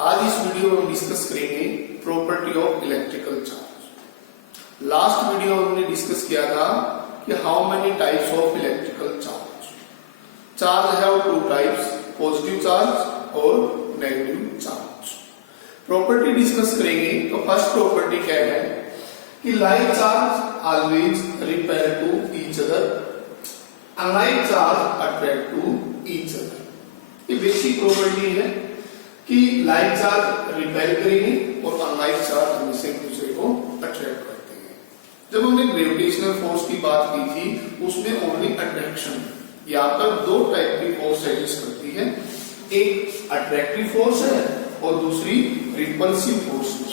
आज इस वीडियो में हम डिस्कस करेंगे property of electrical charge. Last video में हमने डिस्कस किया था कि how many types of electrical charge. Charge have two types, positive charge और नेगेटिव चार्ज। प्रॉपर्टी डिस्कस करेंगे तो फर्स्ट प्रॉपर्टी क्या है कि like charge always repel to each other, unlike charge attract to each other. ये basic property है कि like charge repel करेंगे और अनलाइक चार्ज हमेशा एक दूसरे को अट्रैक्ट करते हैं। जब हमने ग्रेविटेशनल फोर्स की बात की थी उसमें ओनली अट्रैक्शन, यहाँ पर दो टाइप की फोर्स एग्जिस्ट करती है, एक अट्रैक्टिव फोर्स है और दूसरी रिपल्सिव फोर्स है।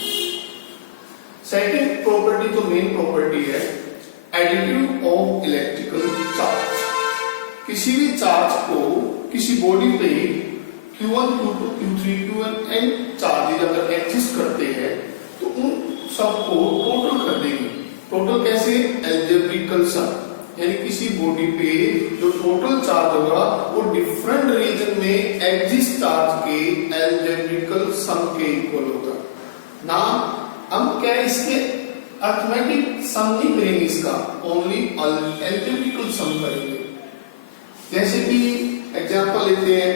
सेकेंड प्रॉपर्टी तो मेन प्रॉपर्टी है एडिटिव ऑफ इलेक्ट्रिकल चार्ज। किसी भी चार्ज को किसी बॉडी पे Q1, Q2, Q3, Qn charges अगर एग्जिस्ट करते हैं तो उन सबको टोटल कर देंगे। टोटल कैसे? एल्जेब्रिकल सम, यानी किसी बॉडी पे जो टोटल चार्ज होगा वो डिफरेंट रीजन में एग्जिस्ट चार्ज के एल्जेब्रिकल सम के इक्वल होगा ना। हम क्या इसके अर्थमेटिक सम नहीं करेंगे, इसका ओनली एल्जेब्रिकल सम करेंगे। जैसे कि एग्जांपल लेते हैं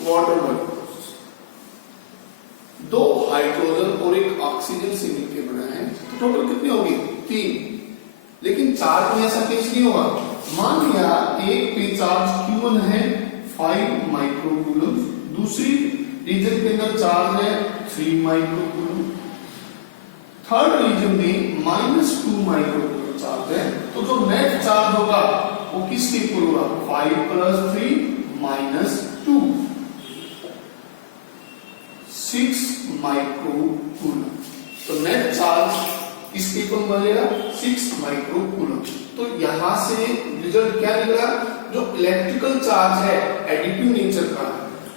वाटर मॉलिक्यूल्स, दो हाइड्रोजन और एक ऑक्सीजन से मिलकर बना है तो टोटल कितनी होगी? 3। लेकिन चार्ज में ऐसा केस नहीं होगा। मान लिया एक पे चार्ज Q1 है 5 माइक्रोकूलम, दूसरी रीजन के अंदर चार्ज है 3 माइक्रोकूलम, थर्ड रीजन में -2 माइक्रोकूलम चार्ज है, तो जो नेट चार्ज होगा वो किसके इक्वल होगा? 5 + 3 - 2, 6 माइक्रोकूलम। तो नेट चार्ज किसके इक्वल बनेगा? 6 माइक्रोकूलम। तो यहां से रिजल्ट क्या निकला? जो इलेक्ट्रिकल चार्ज है एडिटिव नेचर का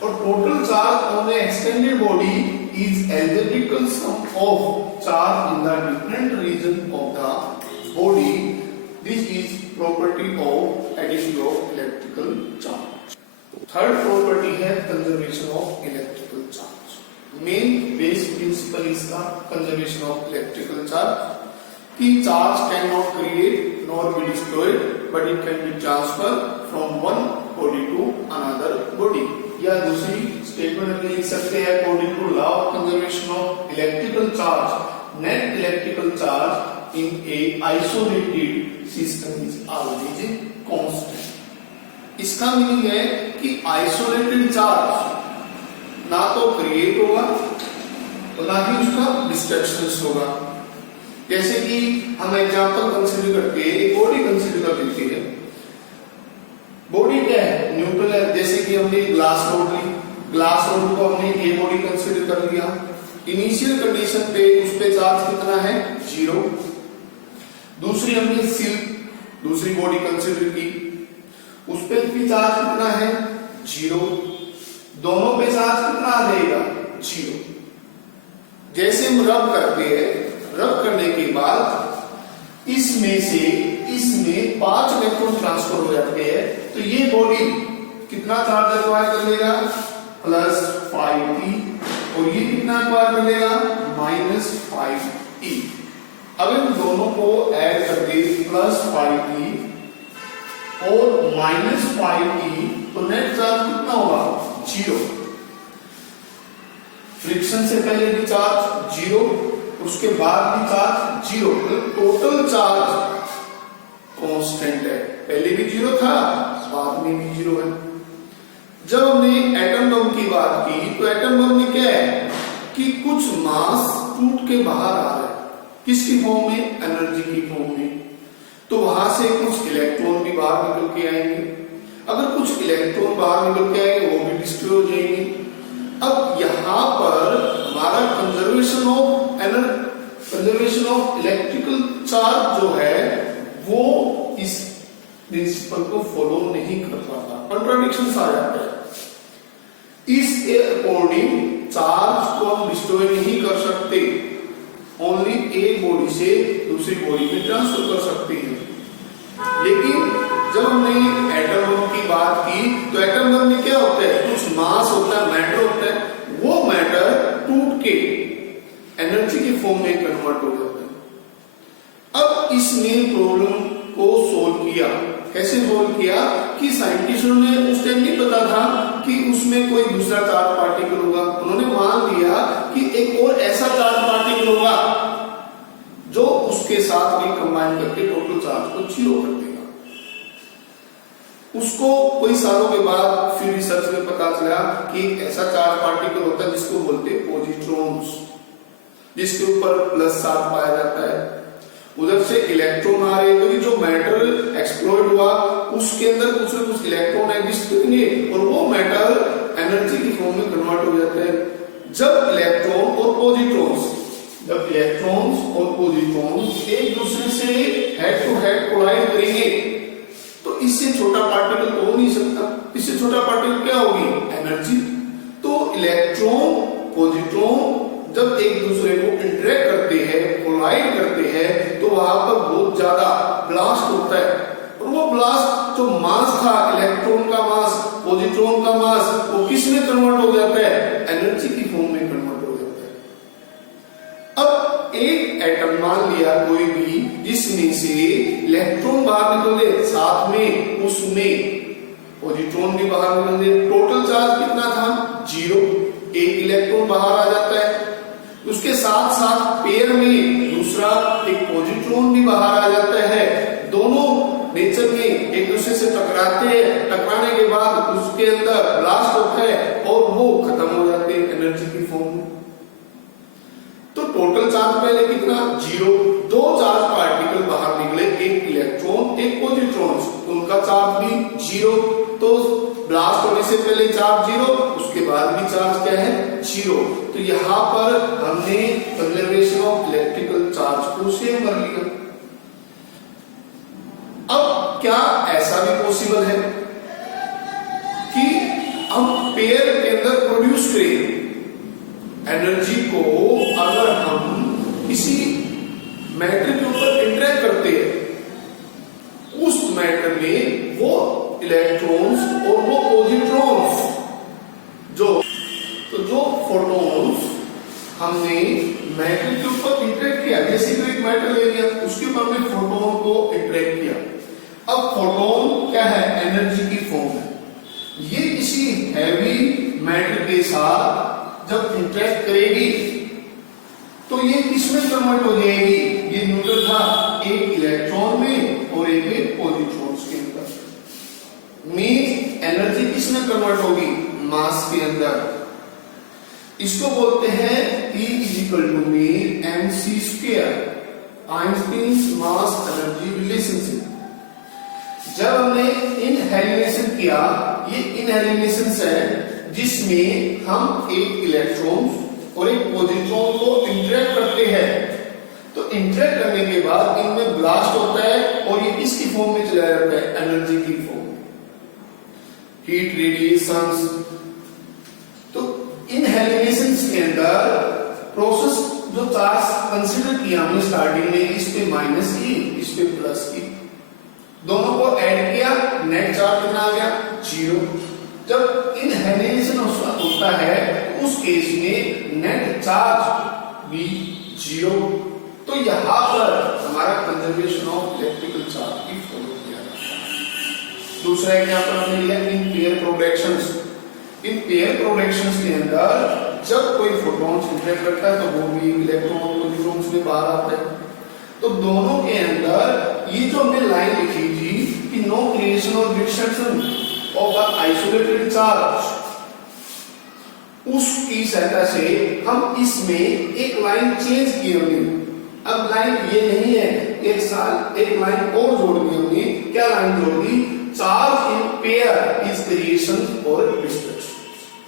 और total charge on a extended body is algebraical sum of charge in the different region of the body. This is property of additive of electrical charge. Third property है conservation of electrical charge. Main base principle इसका conservation of electrical charge कि charge can not create nor be destroyed but it can be transfer from one body to another body. या दूसरी statement में लिख सकते हैं according to law of conservation of electrical charge, net electrical charge in a isolated system is always constant. इसका meaning है कि isolated charge ना तो क्रिएट होगा तो ना ही उसका डिस्ट्रक्शन होगा। जैसे कि हम एग्जांपल कंसीडर करके एक बॉडी कंसीडर कर लेते हैं। बॉडी क्या है? न्यूट्रल है। जैसे कि हमने ग्लास रोड ली, ग्लास रोड को हमने ए बॉडी कंसीडर कर लिया। इनिशियल कंडीशन पे उस पे चार्ज कितना है? 0। दूसरी हमने सिल्क, दूसरी बॉडी कंसीडर की, उस पे भी चार्ज कितना है? 0। दोनों पे चार्ज कितना आ जाएगा? 0। जैसे हम रब करते हैं, रब करने के बाद इसमें से इसमें 5 इलेक्ट्रॉन ट्रांसफर हो जाते हैं तो ये बॉडी कितना चार्ज एक्वायर कर लेगा? +5e। और ये कितना एक्वायर कर लेगा? -5e। अब इन दोनों को ऐड कर दे +5e और -5e तो नेट चार्ज कितना होगा? 0। फ्रिक्शन से पहले भी चार्ज 0, उसके बाद भी चार्ज 0। टोटल चार्ज कांस्टेंट है। पहले भी 0 था, बाद में भी 0 है। जब हमने एटम बम की बात की तो एटम बम में क्या है कि कुछ मास टूट के बाहर आ रहा है। किसकी फॉर्म में? एनर्जी की फॉर्म में। तो वहां से कुछ इलेक्ट्रॉन भी बाहर निकल के आएंगे। अगर कुछ इलेक्ट्रॉन बाहर निकल के आएंगे वो भी डिस्ट्रॉय हो जाएंगे। अब यहाँ पर हमारा कंजर्वेशन ऑफ इलेक्ट्रिकल चार्ज जो है वो इस प्रिंसिपल को फॉलो नहीं कर पाता, कॉन्ट्राडिक्शन आ जाता है। इस अकॉर्डिंग चार्ज को हम डिस्ट्रॉय नहीं कर सकते, ओनली एक बॉडी से दूसरी बॉडी में ट्रांसफर कर सकते हैं। लेकिन जब हमने एटम बम की बात की तो एटम बम में क्या होता है? कुछ मास होता है, मैटर होता है, वो मैटर एनर्जी के फॉर्म में कन्वर्ट हो जाता है। अब इसने प्रॉब्लम को सोल्व किया। कैसे सोल्व किया कि साइंटिस्टों ने उस टाइम नहीं पता था कि उसमें कोई दूसरा चार्ज पार्टिकल होगा। उन्होंने मान लिया कि एक और ऐसा चार्ज पार्टिकल होगा जो उसके साथ भी कंबाइन करके टोटल चार्ज को जीरो कर देगा। उसको कोई सालों के बाद फिर रिसर्च में पता चला कि एक ऐसा चार्ज पार्टिकल होता है जिसको बोलते हैं पॉजिट्रॉन्स, जिसके ऊपर प्लस चार्ज पाया जाता है। उधर से इलेक्ट्रॉन आ रहे, क्योंकि जो मैटर एक्सप्लोड हुआ उसके अंदर कुछ न कुछ इलेक्ट्रॉन एग्जिस्ट करेंगे और वो मैटर एनर्जी की फॉर्म में कन्वर्ट हो जाता है। जब इलेक्ट्रॉन और पॉजिट्रॉन्स एक दूसरे से हेड टू हेड कोलाइड करेंगे तो इससे छोटा पार्टिकल तो हो नहीं सकता। इससे छोटा पार्टिकल क्या होगी? एनर्जी। तो इलेक्ट्रॉन पॉजिट्रॉन जब एक दूसरे को इंटरेक्ट करते हैं, कोलाइड करते हैं, तो वहां पर बहुत ज्यादा ब्लास्ट होता है। और वो ब्लास्ट जो मास था, इलेक्ट्रॉन का मास, पॉजिट्रॉन का मास, वो किस में कन्वर्ट हो जाता है? एनर्जी की फॉर्म में कन्वर्ट हो जाता है। अब एक एटम मान लिया कोई भी जिसमें से इलेक्ट्रॉन बाहर निकले, साथ में उसमें पॉजिट्रॉन भी बाहर निकले, टोटल चार्ज कितना था? 0। एक इलेक्ट्रॉन बाहर आ जाता है, उसके साथ साथ पेयर में दूसरा एक पॉजिट्रॉन भी बाहर आ जाता है। दोनों नेचर में एक दूसरे से टकराते हैं, टकराने के बाद उसके अंदर ब्लास्ट होता है और वो खत्म हो जाते हैं एनर्जी की फॉर्म में। तो टोटल चार्ज पहले कितना? 0। दो चार्ज पार्टिकल बाहर निकले, एक इलेक्ट्रॉन एक पॉजिट्रॉन, उनका चार्ज भी 0। तो ब्लास्ट होने से पहले चार्ज 0, उसके बाद भी चार्ज क्या है? 0। तो यहां पर हमने कंजर्वेशन ऑफ इलेक्ट्रिकल चार्ज को सेम कर लिया। अब क्या ऐसा भी पॉसिबल है कि हम पेयर के अंदर प्रोड्यूस करें एनर्जी को, अगर हम किसी मैटर के ऊपर इंटरेक्ट करते हैं, उस मैटर में वो इलेक्ट्रॉन्स और वो पॉजिट्रॉन्स जो फोटॉन्स हमने मैटर के ऊपर इंटरेक्ट किया, जैसे कि एक मैटर ले लिया, उसके ऊपर हमने फोटोन को इंटरेक्ट किया। अब फोटोन क्या है? एनर्जी की फॉर्म है। ये किसी हैवी मैटर के साथ जब इंटरेक्ट करेगी तो ये किसमें कन्वर्ट हो जाएगी? ये न्यूट्रल था, एक इलेक्ट्रॉन में और एक पॉजिट्रॉन्स के अंदर। मींस एनर्जी किसमें कन्वर्ट होगी? मास के अंदर। इसको बोलते हैं E = mc², Einstein's mass energy relationship. जब हमने इनहेलिनेशन किया, ये इनहेलिनेशन है जिसमें हम एक इलेक्ट्रॉन और एक पॉजिट्रॉन को इंटरेक्ट करते हैं। तो इंटरेक्ट करने के बाद इनमें ब्लास्ट होता है और ये किसकी फॉर्म में चला जाता है? एनर्जी की फॉर्म में, हीट रेडिएशंस। तो इनहेलिनेशन के अंदर प्रोसेस जो चार्ज कंसीडर किया हमने स्टार्टिंग में, इस पे माइनस की, इस पे प्लस की, दोनों को ऐड किया, नेट चार्ज कितना आ गया? 0। जब इनहेलिनेशन होता है तो उस केस में नेट चार्ज भी 0। तो यहां पर हमारा कंजर्वेशन ऑफ इलेक्ट्रिकल चार्ज की फॉलो किया जाता है। दूसरा एग्जांपल हमने लिया in pair productions. In pair productions के अंदर जब कोई फोटॉन्स इंटरेक्ट करता है तो वो भी इलेक्ट्रॉन और पॉजिट्रॉन्स में बाहर आता है। तो दोनों के अंदर ये जो हमने लाइन लिखी थी कि नो क्रिएशन और destruction of the isolated charge, उसकी सहायता से हम इसमें एक लाइन चेंज की हमने। अब लाइन ये नहीं है, एक लाइन और जोड़ दी हमने। क्या लाइन जोड़ दी? Charge in pair is creation और डिस्ट्रक्शन।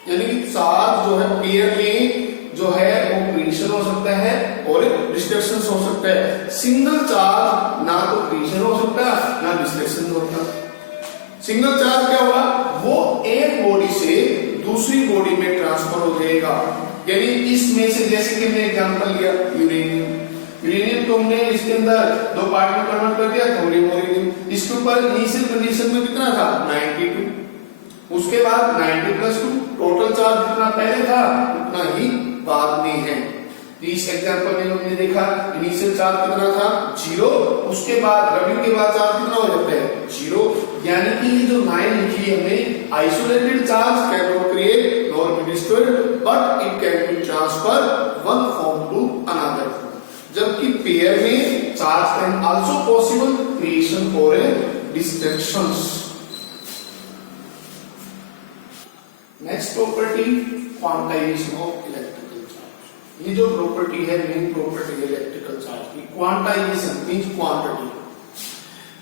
यानी कि चार्ज जो है पेयर में जो है वो क्रिएशन हो सकता है और डिस्ट्रक्शन हो सकता है। सिंगल चार्ज ना तो क्रिएशन हो सकता ना डिस्ट्रक्शन होता। सिंगल चार्ज क्या होगा? वो एक बॉडी से दूसरी बॉडी में ट्रांसफर हो जाएगा। यानी इसमें से जैसे कि हमने एग्जांपल लिया यूरेनियम को हमने इसके अंदर 2 पार्ट में कन्वर्ट कर दिया, थोरियम और यूरेनियम। इसके ऊपर इनिशियल कंडीशन में कितना था? 92। उसके बाद 90 + 2, टोटल चार्ज जितना पहले था उतना ही बाद में है। इस एग्जांपल में हमने देखा इनिशियल चार्ज कितना था 0, उसके बाद रबिंग के बाद चार्ज कितना हो जाता है 0, यानी कि ये जो 9 लिखी है हमने isolated charge can not create nor be destroyed but it can be transfer one form to another, जबकि पेयर में charge can also possible creation for a distractions. Next property quantization of electrical charge. ये जो property है main property है electrical charge की, quantization means quantity.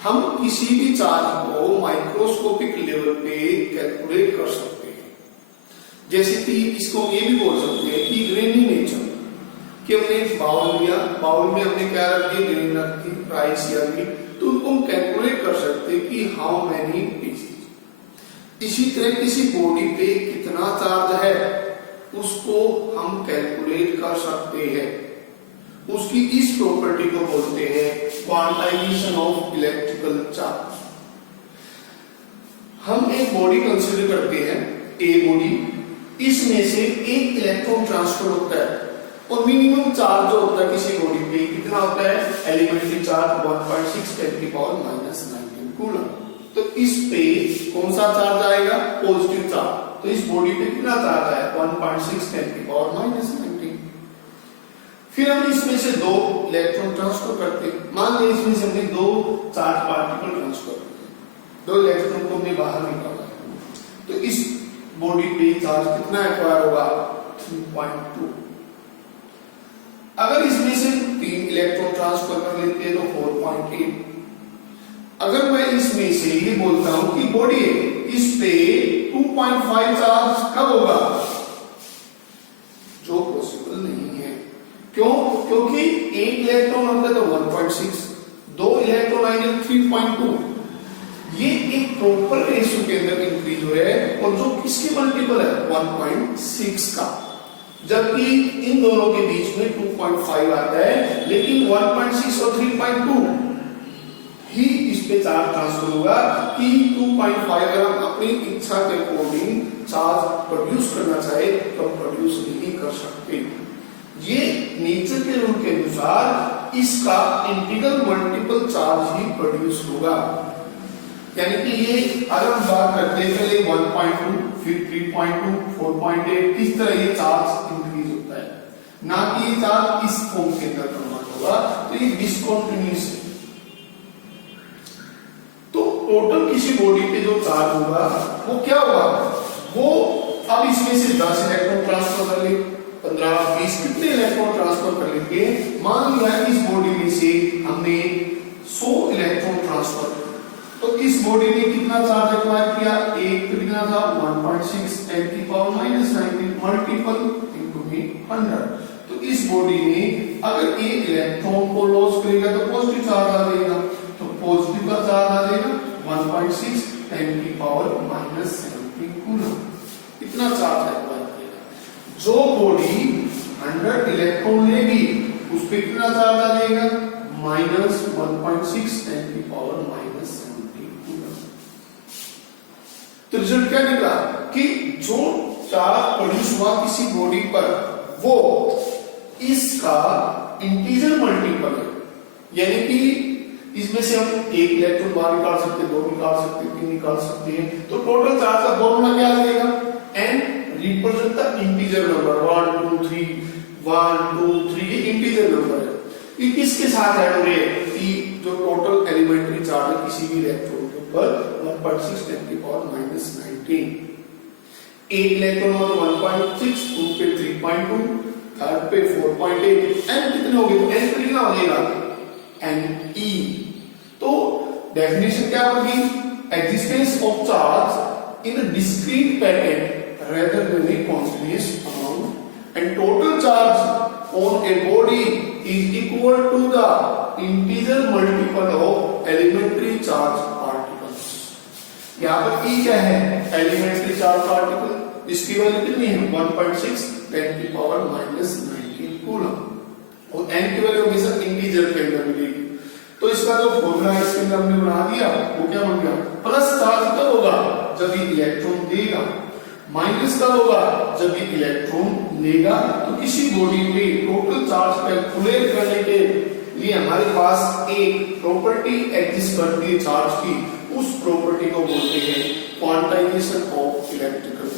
हम किसी भी चार्ज को माइक्रोस्कोपिक लेवल पे कैलकुलेट कर सकते हैं, जैसे कि इसको ये भी बोल सकते हैं कि ग्रेनी नेचर, कि हमने एक बाउल लिया, बाउल में हमने क्या रख दिया ग्रेन रख दी, राइस या मीट, तो उनको हम कैलकुलेट कर सकते हैं कि हाउ मैनी पीसेस। इसी तरह किसी बॉडी पे कितना चार्ज है उसको हम कैलकुलेट कर सकते हैं, उसकी इस प्रॉपर्टी को बोलते हैं क्वांटाइजेशन ऑफ इलेक्ट्रिकल चार्ज। हम एक बॉडी कंसीडर करते हैं ए बॉडी, इसमें से एक इलेक्ट्रॉन ट्रांसफर होता है और मिनिमम चार्ज जो होता है किसी बॉडी पे कितना होता है एलिमेंट्री चार्ज 1.6 10⁻⁹ कूलम। तो इस पे कौन सा चार्ज आएगा पॉजिटिव चार्ज, तो इस बॉडी पे कितना चार्ज आया 1.6 10⁻⁹। फिर हम इसमें से 2 इलेक्ट्रॉन ट्रांसफर करते हैं, मान लीजिए इसमें से हमने 2 चार्ज पार्टिकल ट्रांसफर किए, 2 इलेक्ट्रॉन को हमने बाहर निकाला, तो इस बॉडी पे चार्ज कितना एक्वायर होगा 3.2। अगर इसमें से 3 इलेक्ट्रॉन ट्रांसफर कर लेते हैं तो 4.8। अगर मैं इसमें से ये बोलता हूं कि बॉडी है इस पे 2.5 चार्ज कब होगा, जो पॉसिबल नहीं है। क्यों? क्योंकि एक इलेक्ट्रॉन होता है तो 1.6, 2 इलेक्ट्रॉन आएंगे 3.2, ये एक प्रॉपर रेशियो के अंदर इंक्रीज हो रहा है और जो किसके मल्टीपल है 1.6 का, जबकि इन दोनों के बीच में 2.5 आता है, लेकिन 1.6 और 3.2 ही इस पे चार्ज ट्रांसफर होगा कि 2.5 अगर हम अपनी इच्छा के अकॉर्डिंग चार्ज प्रोड्यूस करना चाहे तो प्रोड्यूस नहीं कर सकते। ये नेचर के रूल के अनुसार इसका इंटीग्रल मल्टीपल चार्ज ही प्रोड्यूस होगा, यानी कि ये अगर हम बात करते हैं पहले 1.2 फिर 3.2 4.8 इस तरह ये चार्ज इंक्रीज होता है, ना कि ये चार्ज इस फॉर्म के अंदर कन्वर्ट होगा, तो ये डिसकंटिन्यूअस है। तो टोटल किसी बॉडी पे जो चार्ज होगा वो क्या होगा, वो अब इसमें से 10 इलेक्ट्रॉन ट्रांसफर कर ले, 15 20 कितने इलेक्ट्रॉन ट्रांसफर कर लेंगे, मान लिया इस बॉडी में से हमने 100 इलेक्ट्रॉन ट्रांसफर, तो इस बॉडी ने कितना चार्ज एक्वायर किया, एक तो कितना था 1.6 10⁻⁹ मल्टीपल इनटू 100। तो इस बॉडी ने अगर एक इलेक्ट्रॉन को लॉस करेगा तो पॉजिटिव चार्ज आ जाएगा, तो पॉजिटिव का चार्ज आ जाएगा 1.6 10⁻⁷ कूलम, इतना चार्ज एक्वायर करेगा। जो बॉडी 100 इलेक्ट्रॉन लेगी उस पे कितना चार्ज आ जाएगा -1.6 10⁻⁷ कूलम। तो रिजल्ट क्या निकला कि जो चार्ज प्रोड्यूस हुआ किसी बॉडी पर वो इसका इंटीजर मल्टीपल है, यानी कि इसमें से हम एक इलेक्ट्रॉन बाहर निकाल सकते हैं, 2 निकाल सकते हैं, 3 निकाल सकते हैं, तो टोटल चार्ज का फॉर्मूला क्या आ जाएगा n represent the integer number 1 2 3 1 2 3 ये इंटीजर नंबर है। ये किसके साथ ऐड हो रहे हैं कि जो टोटल एलिमेंट्री चार्ज है किसी भी इलेक्ट्रॉन के ऊपर 1.6 10⁻⁹। एक इलेक्ट्रॉन हो तो 1.6, 2 पे 3.2, थर्ड पे 4.8, n कितने हो गए तो n कितना हो जाएगा Ne। तो डेफिनेशन क्या होगी, existence of charge in a discrete packet rather than a continuous amount and total charge on a body is equal to the integer multiple of elementary charge particles. यहाँ पर E क्या है elementary charge particle, इसकी value कितनी है 1.6 10⁻⁹ coulomb, और n की value हमेशा इंटीजर के अंदर मिलेगी। तो इसका जो फॉर्मूला इसके अंदर हमने बना दिया वो क्या बन गया, प्लस चार्ज कब होगा जब ये इलेक्ट्रॉन देगा, माइनस कब होगा, जब ये इलेक्ट्रॉन लेगा। तो किसी बॉडी पे टोटल चार्ज कैलकुलेट करने के लिए हमारे पास एक प्रॉपर्टी एग्जिस्ट करती है चार्ज की, उस प्रॉपर्टी को बोलते हैं क्वांटाइजेशन ऑफ इलेक्ट्रिकल